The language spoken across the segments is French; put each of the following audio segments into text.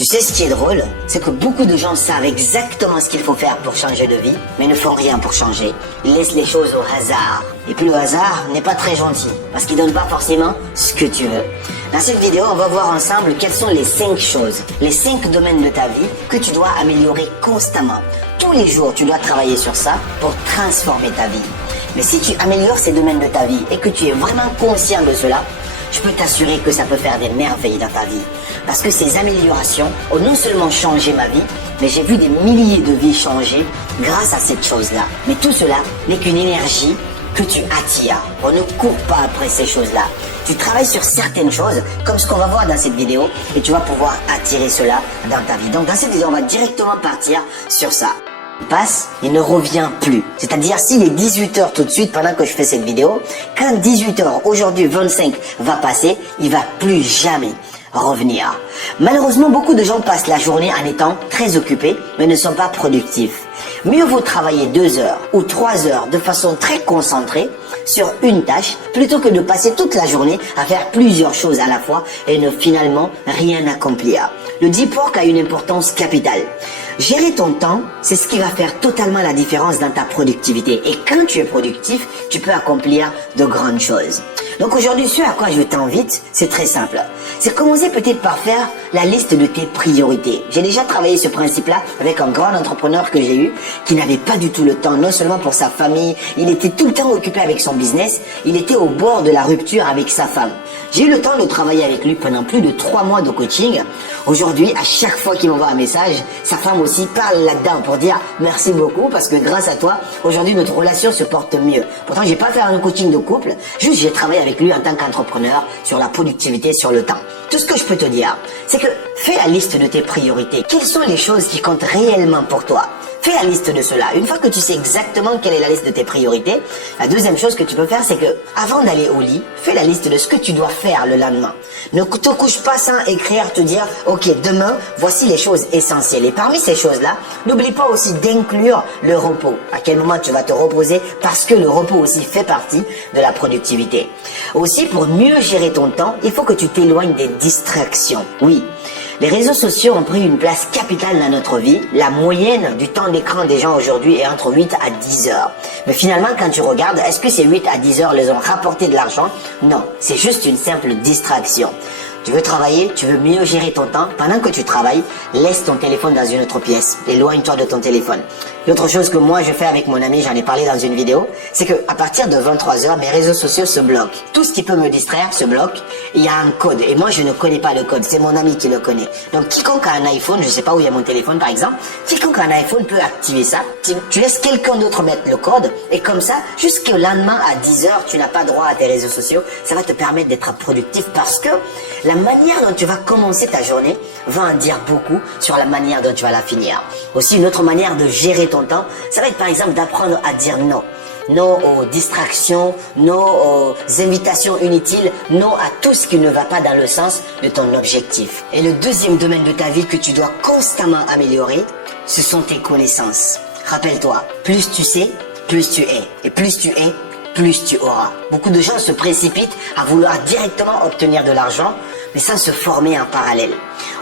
Tu sais ce qui est drôle, c'est que beaucoup de gens savent exactement ce qu'il faut faire pour changer de vie, mais ne font rien pour changer. Ils laissent les choses au hasard. Et puis le hasard n'est pas très gentil, parce qu'il donne pas forcément ce que tu veux. Dans cette vidéo, on va voir ensemble quelles sont les 5 choses, les 5 domaines de ta vie que tu dois améliorer constamment. Tous les jours, tu dois travailler sur ça pour transformer ta vie. Mais si tu améliores ces domaines de ta vie et que tu es vraiment conscient de cela, je peux t'assurer que ça peut faire des merveilles dans ta vie. Parce que ces améliorations ont non seulement changé ma vie, mais j'ai vu des milliers de vies changer grâce à cette chose-là. Mais tout cela n'est qu'une énergie que tu attires. On ne court pas après ces choses-là. Tu travailles sur certaines choses, comme ce qu'on va voir dans cette vidéo, et tu vas pouvoir attirer cela dans ta vie. Donc dans cette vidéo, on va directement partir sur ça. Passe, il ne revient plus. C'est-à-dire s'il est 18h tout de suite pendant que je fais cette vidéo, quand 18h aujourd'hui 25 va passer, il va plus jamais revenir. Malheureusement, beaucoup de gens passent la journée en étant très occupés, mais ne sont pas productifs. Mieux vaut travailler 2 heures ou 3 heures de façon très concentrée sur une tâche, plutôt que de passer toute la journée à faire plusieurs choses à la fois et ne finalement rien accomplir. Le deep work a une importance capitale. Gérer ton temps, c'est ce qui va faire totalement la différence dans ta productivité. Et quand tu es productif, tu peux accomplir de grandes choses. Donc aujourd'hui, ce à quoi je t'invite, c'est très simple. C'est commencer peut-être par faire la liste de tes priorités. J'ai déjà travaillé ce principe-là avec un grand entrepreneur que j'ai eu, qui n'avait pas du tout le temps, non seulement pour sa famille, il était tout le temps occupé avec son business, il était au bord de la rupture avec sa femme. J'ai eu le temps de travailler avec lui pendant plus de 3 mois de coaching. Aujourd'hui, à chaque fois qu'il m'envoie un message, sa femme aussi parle là-dedans pour dire merci beaucoup parce que grâce à toi, aujourd'hui notre relation se porte mieux. Pourtant, j'ai pas fait un coaching de couple, juste j'ai travaillé avec lui en tant qu'entrepreneur sur la productivité, sur le temps. Tout ce que je peux te dire, c'est que fais la liste de tes priorités. Quelles sont les choses qui comptent réellement pour toi? Fais la liste de cela. Une fois que tu sais exactement quelle est la liste de tes priorités, la deuxième chose que tu peux faire, c'est que avant d'aller au lit, fais la liste de ce que tu dois faire le lendemain. Ne te couche pas sans écrire, te dire, ok, demain, voici les choses essentielles. Et parmi ces choses-là, n'oublie pas aussi d'inclure le repos. À quel moment tu vas te reposer, parce que le repos aussi fait partie de la productivité. Aussi, pour mieux gérer ton temps, il faut que tu t'éloignes des distractions. Oui. Les réseaux sociaux ont pris une place capitale dans notre vie. La moyenne du temps d'écran des gens aujourd'hui est entre 8 à 10 heures. Mais finalement, quand tu regardes, est-ce que ces 8 à 10 heures les ont rapporté de l'argent? Non, c'est juste une simple distraction. Tu veux travailler, tu veux mieux gérer ton temps. Pendant que tu travailles, laisse ton téléphone dans une autre pièce. Éloigne-toi de ton téléphone. L'autre chose que moi je fais avec mon ami, j'en ai parlé dans une vidéo, c'est que à partir de 23h, mes réseaux sociaux se bloquent. Tout ce qui peut me distraire se bloque. Il y a un code. Et moi, je ne connais pas le code. C'est mon ami qui le connaît. Donc, quiconque a un iPhone, je sais pas où il y a mon téléphone par exemple, quiconque a un iPhone peut activer ça. Tu laisses quelqu'un d'autre mettre le code. Et comme ça, jusqu'au lendemain à 10h, tu n'as pas droit à tes réseaux sociaux. Ça va te permettre d'être productif parce que la manière dont tu vas commencer ta journée va en dire beaucoup sur la manière dont tu vas la finir. Aussi, une autre manière de gérer ton temps, ça va être par exemple d'apprendre à dire non. Non aux distractions, non aux invitations inutiles, non à tout ce qui ne va pas dans le sens de ton objectif. Et le deuxième domaine de ta vie que tu dois constamment améliorer, ce sont tes connaissances. Rappelle-toi, plus tu sais, plus tu es. Et plus tu es, plus tu auras. Beaucoup de gens se précipitent à vouloir directement obtenir de l'argent, mais sans se former en parallèle.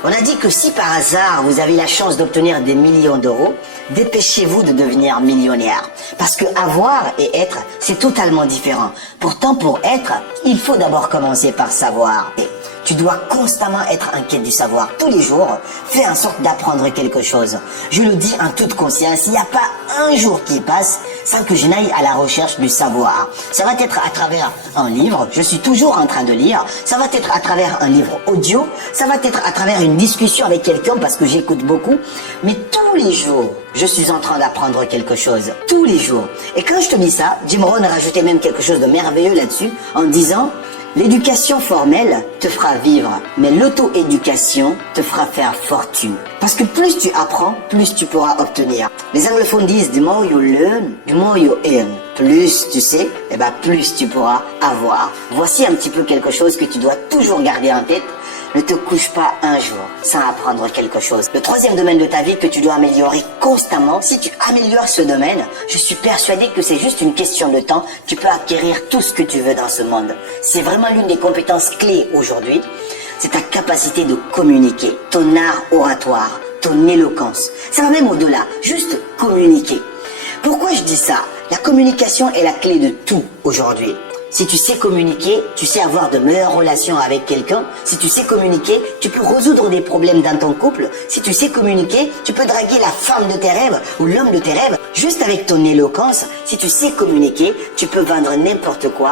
On a dit que si par hasard vous avez la chance d'obtenir des millions d'euros, dépêchez-vous de devenir millionnaire. Parce que avoir et être, c'est totalement différent. Pourtant, pour être, il faut d'abord commencer par savoir. Tu dois constamment être en quête du savoir. Tous les jours, fais en sorte d'apprendre quelque chose. Je le dis en toute conscience, il n'y a pas un jour qui passe sans que je n'aille à la recherche du savoir. Ça va être à travers un livre, je suis toujours en train de lire. Ça va être à travers un livre audio. Ça va être à travers une discussion avec quelqu'un parce que j'écoute beaucoup. Mais tous les jours, je suis en train d'apprendre quelque chose. Tous les jours. Et quand je te dis ça, Jim Rohn a rajouté même quelque chose de merveilleux là-dessus en disant... L'éducation formelle te fera vivre, mais l'auto-éducation te fera faire fortune. Parce que plus tu apprends, plus tu pourras obtenir. Les anglophones disent « the more you learn, the more you earn ». Plus tu sais, plus tu pourras avoir. Voici un petit peu quelque chose que tu dois toujours garder en tête. Ne te couche pas un jour sans apprendre quelque chose. Le troisième domaine de ta vie que tu dois améliorer constamment, si tu améliores ce domaine, je suis persuadé que c'est juste une question de temps. Tu peux acquérir tout ce que tu veux dans ce monde. C'est vraiment l'une des compétences clés aujourd'hui. c'est ta capacité de communiquer, ton art oratoire, ton éloquence. Ça va même au-delà, juste communiquer. Pourquoi je dis ça? La communication est la clé de tout aujourd'hui. Si tu sais communiquer, tu sais avoir de meilleures relations avec quelqu'un. Si tu sais communiquer, tu peux résoudre des problèmes dans ton couple. Si tu sais communiquer, tu peux draguer la femme de tes rêves ou l'homme de tes rêves. Juste avec ton éloquence, si tu sais communiquer, tu peux vendre n'importe quoi.